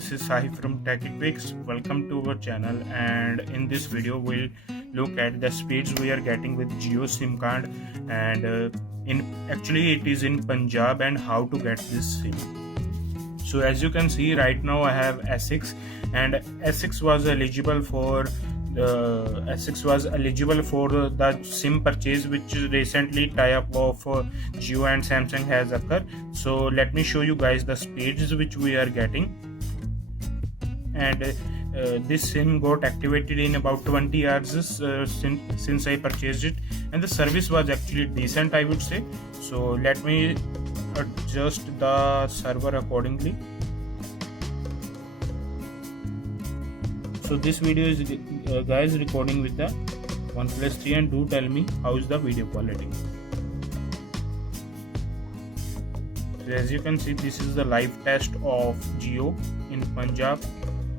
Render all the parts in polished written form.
this is Sahib from TechEquics. Welcome to our channel, and in this video we'll look at the speeds we are getting with Jio SIM card, and actually it is in Punjab, and how to get this SIM. So as you can see right now I have S6, and S6 was eligible for the SIM purchase, which recently tie-up of Jio and Samsung has occurred. So let me show you guys the speeds which we are getting, and this SIM got activated in about 20 hours since I purchased it, and the service was actually decent, I would say. So let me adjust the server accordingly. So this video is guys recording with the OnePlus 3, and do tell me how is the video quality. So as you can see, this is the live test of Jio in Punjab,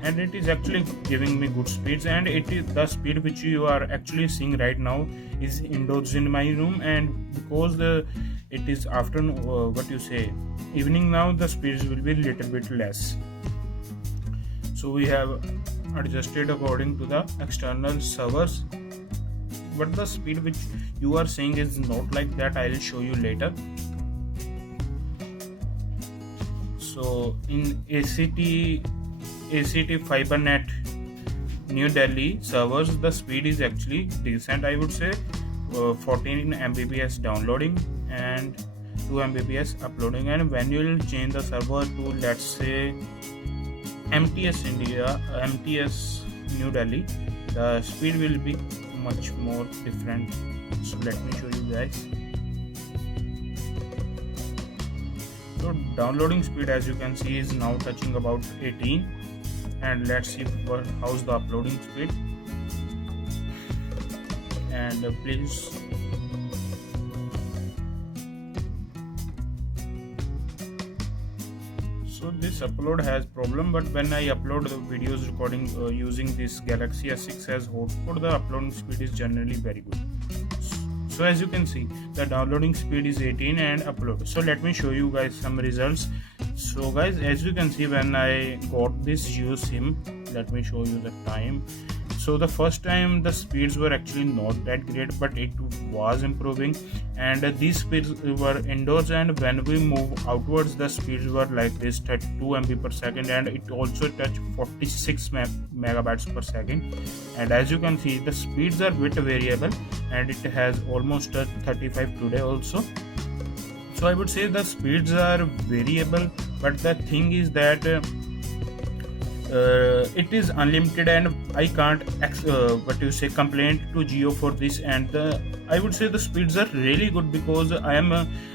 and it is actually giving me good speeds, and it is the speed which you are actually seeing right now is indoors in my room, and because it is afternoon, evening now, the speeds will be little bit less. So we have adjusted according to the external servers, but the speed which you are seeing is not like that. I will show you later. So in ACT FiberNet New Delhi servers, the speed is actually decent, I would say. 14 Mbps downloading and 2 Mbps uploading, and when you will change the server to, let's say, MTS New Delhi, the speed will be much more different. So let me show you guys. So downloading speed, as you can see, is now touching about 18, and let's see how's the uploading speed. And please so this upload has problem, but when I upload the videos recording using this Galaxy S6 as hotspot, the uploading speed is generally very good. So as you can see, the downloading speed is 18 and upload. So let me show you guys some results. So guys, as you can see, when I got this Jio SIM, let me show you the time. So the first time the speeds were actually not that great, but it was improving, and these speeds were indoors, and when we move outwards the speeds were like this, 32 MB per second, and it also touched 46 megabytes per second. And as you can see, the speeds are bit variable, and it has almost 35 today also. So I would say the speeds are variable, but the thing is that it is unlimited, and I can't complain to Jio for this. And I would say the speeds are really good, because I am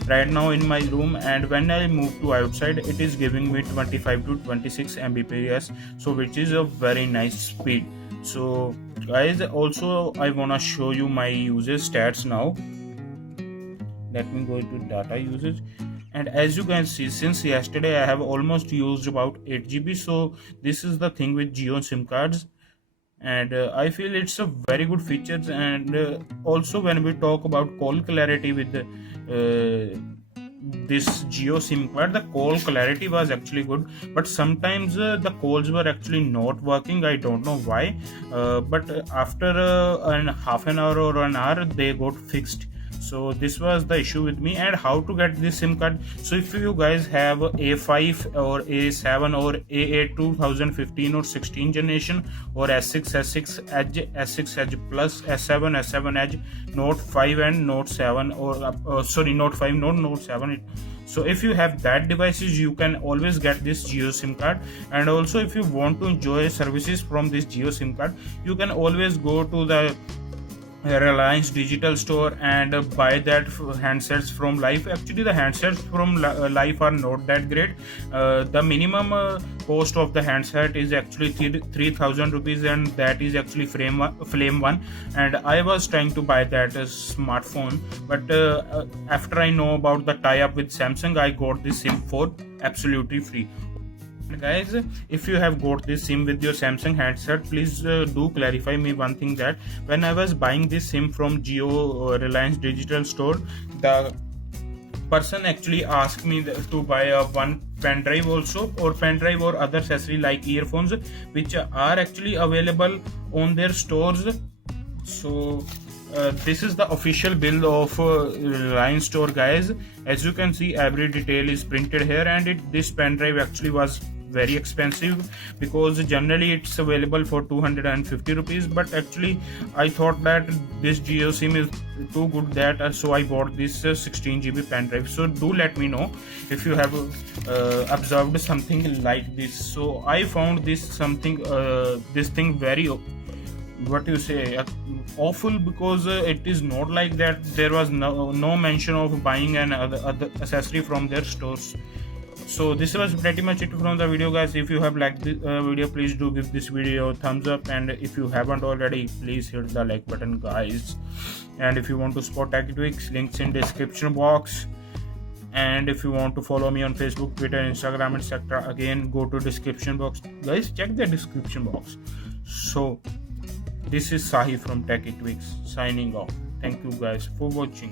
right now in my room, and when I move to outside, it is giving me 25 to 26 Mbps, so which is a very nice speed. So guys, also I wanna show you my usage stats now. Let me go to data usage. And as you can see, since yesterday I have almost used about 8 GB. So this is the thing with Jio SIM cards, and I feel it's a very good feature. And also when we talk about call clarity with this Jio SIM card, the call clarity was actually good, but sometimes the calls were actually not working. I don't know why, but after half an hour or an hour, they got fixed. So this was the issue with me. And how to get this SIM card? So if you guys have A5 or A7 or A8 2015 or 16 generation, or S6 Edge, S6 Edge Plus, S7 Edge, Note 5 and Note 7, or Note 5, not Note 7. So if you have that devices, you can always get this Jio SIM card. And also if you want to enjoy services from this Jio SIM card, you can always go to the Reliance Digital Store and buy that handsets from Life. Actually the handsets from Life are not that great. The minimum cost of the handset is actually 3,000 rupees, and that is actually Flame One, and I was trying to buy that smartphone, but after I know about the tie-up with Samsung, I got this SIM for absolutely free. Guys, if you have got this SIM with your Samsung handset, please do clarify me one thing, that when I was buying this SIM from Jio Reliance Digital Store, the person actually asked me to buy a one pen drive also, or pen drive or other accessory like earphones, which are actually available on their stores. So this is the official bill of Reliance store, guys. As you can see, every detail is printed here, and this pen drive actually was very expensive, because generally it's available for 250 rupees, but actually I thought that this Geo sim is too good, that so I bought this 16 GB pen drive. So do let me know if you have observed something like this. So I found this thing very, what you say, awful, because it is not like that there was no mention of buying an other accessory from their stores. So this was pretty much it from the video, guys. If you have liked this video, please do give this video a thumbs up, and if you haven't already, please hit the like button, guys. And if you want to support TechieTwix, links in description box. And if you want to follow me on Facebook, Twitter, Instagram, etc., again go to description box, guys. Check the description box. So this is Sahi from TechieTwix signing off. Thank you guys for watching.